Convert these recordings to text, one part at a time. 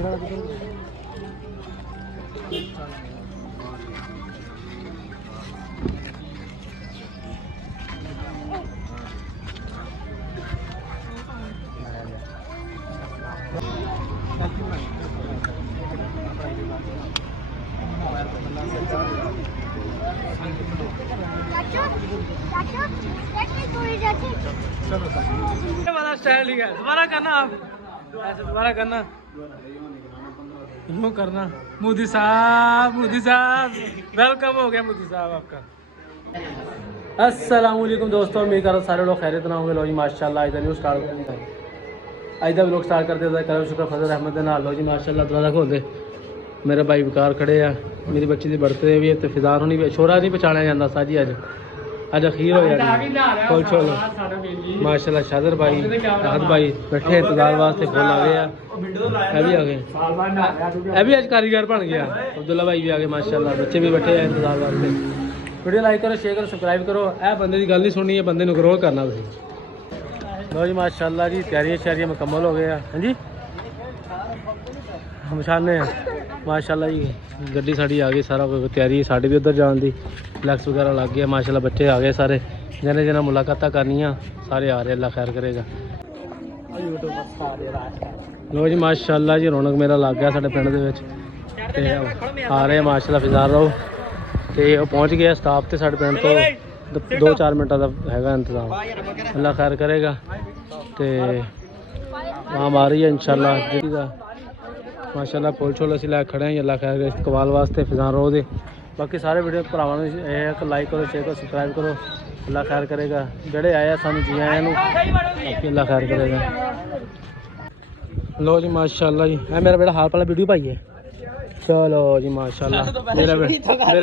Style ठीक है। दोबारा करना आप, ऐसे दोबारा करना, यूँ करना। मोदी साहब वेलकम हो गया मोदी साहब आपका। अस्सलामुअलैकुम दोस्तों, उम्मीद कर सारे लोग खैरियत ना होंगे। लो जी माशाल्लाह इधर न्यू स्टार्ट लोग स्टार्ट करते थे। करम शुक्र फजल अहमद ना। लो जी माशाल्लाह दरवाजा खोल दे। मेरे भाई बेकार खड़े आ, मेरी बच्ची की बर्थडे भी है तो फिजान होनी छोरा नहीं पहचाना जाता साजी। अज अखीर हो जाती खोल छोलो माशाल्लाह। शादर भाई राहत भाई बैठे इंतजार वास्ते, फुल आ गए। भी अज कारीगर बन गया। अब्दुल्ला भाई भी आ गए माशाल्लाह। बच्चे भी बैठे हैं इंतजार वास्ते। वीडियो लाइक करो, शेयर करो, सब्सक्राइब करो। यह बंदे की गल नहीं सुननी है, बंदे ग्रोह करना। लो जी माशाल्लाह जी तैयारियां शैरियां मुकम्मल हो गए हैं। हाँ जी हम छाने हैं माशाल्लाह जी। गड्डी साड़ी आ गई, सारा कुछ तैयारी साड़ी भी उधर जाने की। फ्लैक्स वगैरह लग गया माशाल्लाह। बच्चे आ गए सारे, जिन्हें जिन्हें मुलाकात करनी सारे आ रहे, अल्लाह खैर करेगा। लो जी माशाल्लाह जी रौनक मेला लग गया साढ़े पिंड दे विच ते आ रहे माशाल्लाह। फिजार रहो तो पहुँच गया स्टाफ तो साढ़े पिंड तो 2-4 मिनटों का है इंतजाम, अल्लाह खैर करेगा। तो आम आ रही है इंशाल्लाह माशाल्लाह। फुल छोल असी लै खड़े हैं, अल्लाह खैर करे कवाल वास्ते फिजान रो दे। बाकी सारे वीडियो भरावां नूं लाइक करो, शेयर करो, सब्सक्राइब करो, अल्लाह खैर करेगा। जेड़े आए सानूं जी आया बाकी अल्लाह खैर करेगा। लो जी माशाल्लाह जी है मेरा बेटा हाल वाला वीडियो पाई है। चलो जी माशाल्लाह मेरा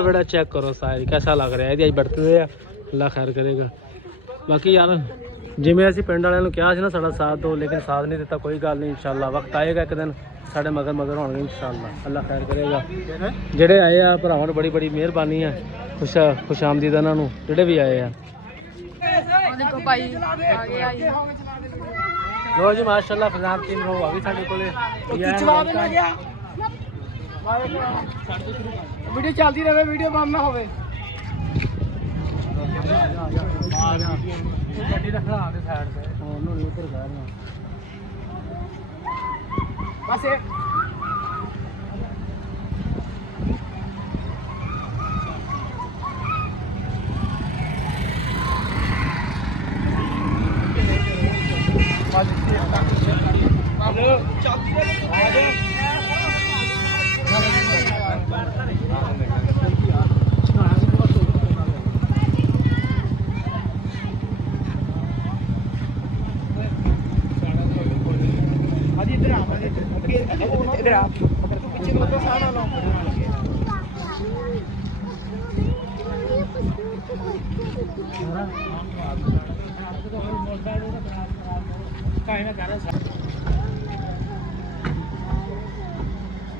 बेटा चेक करो सारी कैसा लग रहा है। अज बर्थडे है, अल्लाह खैर करेगा। बाकी यार जिमें असीं पिंड वालियां नूं कहा सी ना साडा साथ दो, लेकिन साथ नहीं दिता। कोई गल नहीं, इंशाल्लाह वक्त आएगा एक दिन साढ़े मगर होंगे इंशाल्लाह, अल्लाह खैर करेगा। जेड़े आए आ भरावां नूं बड़ी बड़ी मेहरबानी है, खुश आमदीद इन्हां नूं जेड़े भी आए हैं। लो जी माशाल्लाह फिजान टीम रो आ गई साडे कोले। वीडियो चलती रहे, वीडियो बंद ना होवे। गड्डी रखा आगे साइड पे उन्होंने उधर गया ना बस चलती रहे। इधर आप पीछे को सामने लो।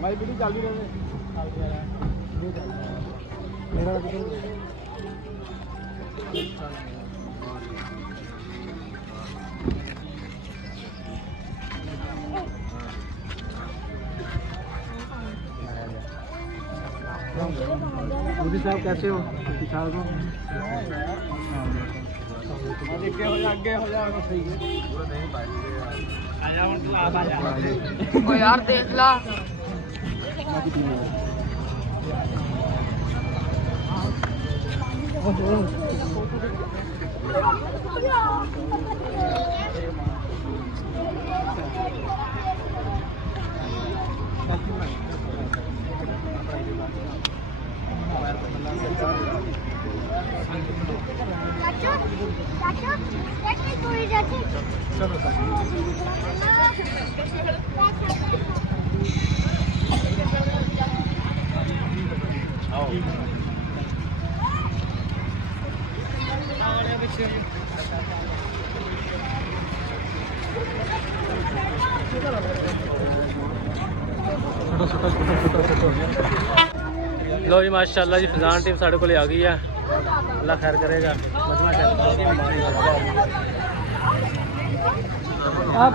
भाई वीडियो चल रही है। मोदी साहब कैसे हो? ठीक ठाक हो? आगे हो जा सही है। यार देख ला लो जी माशाल्लाह जी फिजान टीम साढ़े को आ गई है, अल्लाह खैर करेगा।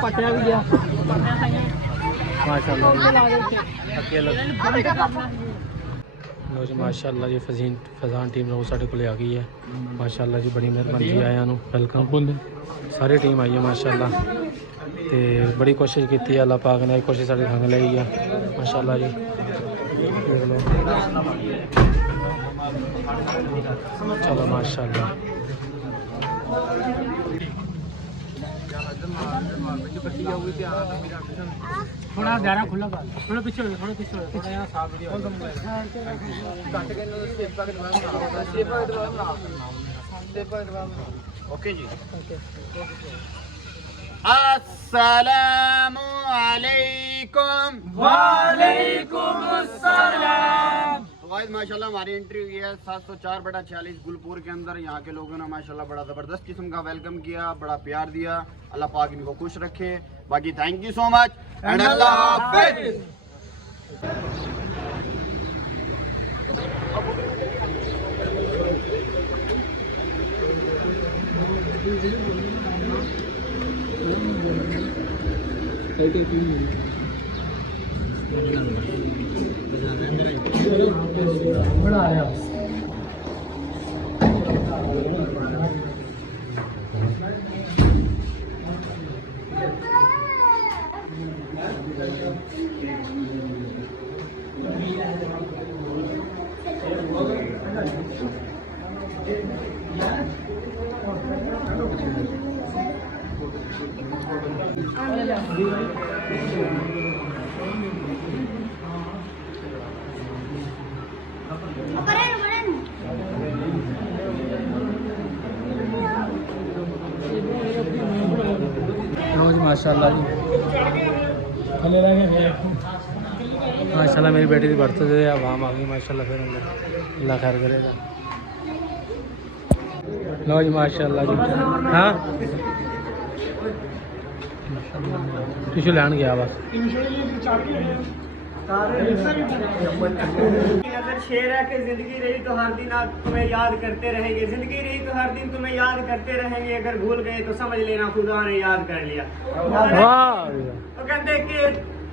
पटिया भी गया माशाल्लाह लो जी माशाल्लाह जी फजान टीम रोज़ साढ़े को आ गई है माशाल्लाह जी बड़ी मेहरबानी जी आया वेलकम सारी टीम आई है माशाल्लाह ते बड़ी कोशिश की अल्लाह पाक ने कोशिश साढ़े संग लाई है माशाल्लाह जी चलो माशाल्लाह थोड़ा ज़्यादा खुला थोड़ा पीछे थोड़ा यहाँ साफ ओके जी अस्सलामु अलैकुम। वालेकुम अस्सलाम। तो गाइस माशाल्लाह हमारी एंट्री हुई है 704/46 गुलपुर के अंदर। यहाँ के लोगों ने माशाल्लाह बड़ा ज़बरदस्त किस्म का वेलकम किया, बड़ा प्यार दिया। अल्लाह पाक इनको खुश रखे। बाकी thank you so much and Allah हाफिज़। बड़ा आया माशाल्लाह जी माशाल्लाह मेरी बेटी की बर्थडे है वहाँ आ गई माशाल्लाह फिर अल्लाह खैर करेगा। लो जी माशाल्लाह जी हाँ टिशू लैन गया बस अगर शेर है कि जिंदगी रही तो हर दिन आप तुम्हें याद करते रहेंगे, जिंदगी रही तो हर दिन तुम्हें याद करते रहेंगे। अगर भूल गए तो समझ लेना खुदा ने याद कर लिया। तो कहते कि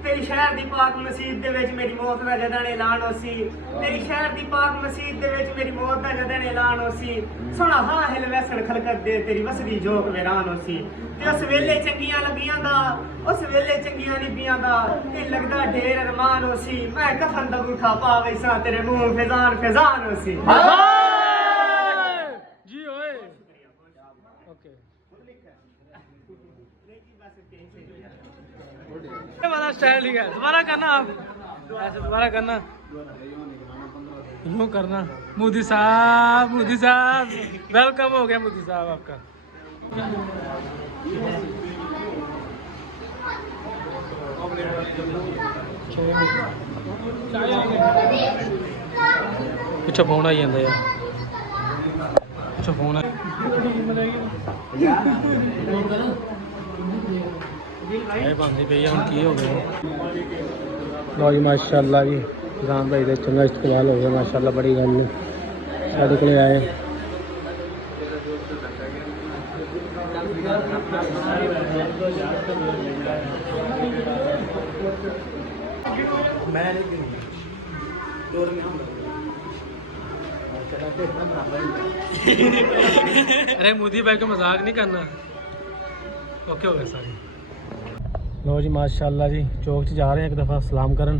तेरी शहर दी पाक मसीत दे विच मेरी मौत दा जदन ऐलान होसी, तेरी शहर दी पाक मसीत दे विच मेरी मौत दा जदन ऐलान होसी। सोना हा हिल वैसण खलकत दे तेरी वसदी जोक वैरान होसी। ते उस वेले चंगियां लगियां दा उस वेले चंगियां निबियां दा ते लगदा ढेर अरमान होसी। मैं कफन दा गुठा पावे सा तेरे मुंह फिजान फिजान होसी। जी ओए ओके वाला स्टाइल ही है। दोबारा करना आप ऐसे दोबारा करना यूँ करना। मोदी साहब वेलकम हो गया मोदी साहब आपका। पिछो फोन आई जाता यार पिछो फोन बनती पई हम की हो गया। लो जी माशाल्लाह जी किसान भाई का चंगा इस्तेमाल हो गया माशाल्लाह बड़ी गल नहीं साढ़े को आए। अरे मोदी भाई का मजाक नहीं करना। ओके हो गया सारी। लो जी माशाल्लाह जी चौक च जा रहे हैं एक दफ़ा सलाम करन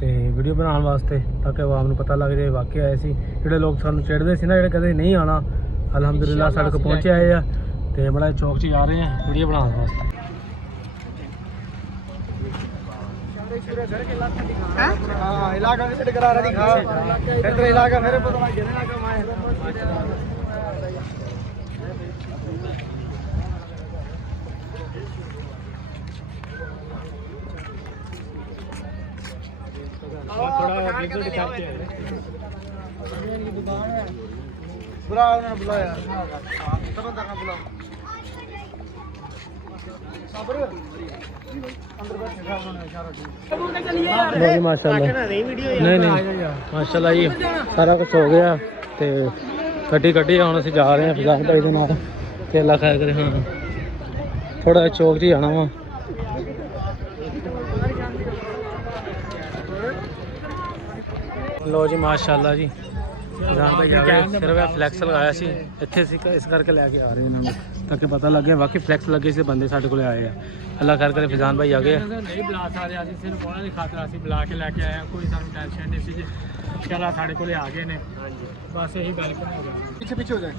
ते वीडियो बनाने वास्ते ताकि आवाम को पता लग जाए वाकई आए सी। जो लोग सानू चिड़ते सी ना जो कदे नहीं आना अलहमदुलिल्लाह साढ़े को पहुँचे आए हैं तो बड़ा चौक च जा रहे हैं वीडियो बनाने वास्ते। बुलाया माशाल्लाह नहीं माशाल्लाह जी सारा कुछ हो गया तो गड्डी कड्डी हम अस जा रहे हैं फिजान भाई के नाल ते अल्लाह खैर करे। हाँ थोड़ा चौक च जाना वा ਲੋ ਜੀ ਮਾਸ਼ਾਅੱਲਾ ਜੀ ਜਾਨ ਭਾਈ ਆ ਗਏ ਸਿਰਫ ਇਹ ਫਲੈਕਸ ਲਗਾਇਆ ਸੀ ਇੱਥੇ ਸੀ ਇਸ ਕਰਕੇ ਲੈ ਕੇ ਆ ਰਹੇ ਇਹਨਾਂ ਨੂੰ ਤਾਂ ਕਿ ਪਤਾ ਲੱਗੇ ਵਾਕਈ ਫਲੈਕਸ ਲੱਗੇ ਸੀ ਬੰਦੇ ਸਾਡੇ ਕੋਲ ਆਏ ਆ ਅੱਲਾ ਕਰ ਕਰੇ ਫਿਜ਼ਾਨ ਭਾਈ ਆ ਗਏ ਨਹੀਂ ਬੁਲਾ ਸਕਦੇ ਅਸੀਂ ਸਿਰਫ ਉਹਨਾਂ ਦੀ ਖਾਤਰ ਅਸੀਂ ਬੁਲਾ ਕੇ ਲੈ ਕੇ ਆਏ ਹਾਂ ਕੋਈ ਸਾਨੂੰ ਟੈਨਸ਼ਨ ਨਹੀਂ ਸੀ ਚਲਾ ਸਾਡੇ ਕੋਲੇ ਆ ਗਏ ਨੇ ਹਾਂਜੀ ਬਸ ਇਹੀ ਵੈਲਕਮ ਹੋ ਗਿਆ पीछे पीछे हो जाए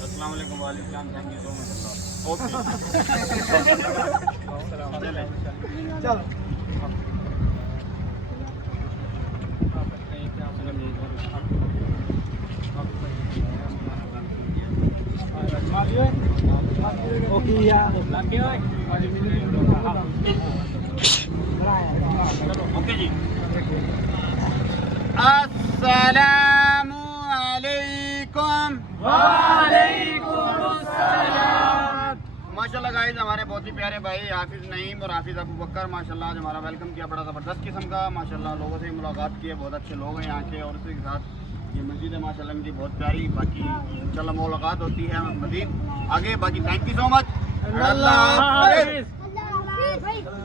अस्सलाम वालेकुम वालेकुम thank you so much okay चलो ओके जी अस्सलामु अलैकुम माशाल्लाह गाइस हमारे बहुत ही प्यारे भाई हाफिज नईम और हाफिज अबू बकर माशाल्लाह आज हमारा वेलकम किया बड़ा ज़बरदस्त किस्म का माशाल्लाह लोगों से मुलाकात की है बहुत अच्छे लोग हैं यहाँ के और उसी के साथ ये मस्जिद है माशाल्लाह इनकी बहुत प्यारी बाकी इंशाल्लाह मुलाकात होती है मज़ीद आगे बाकी थैंक यू सो मच अल्लाह हाफिज़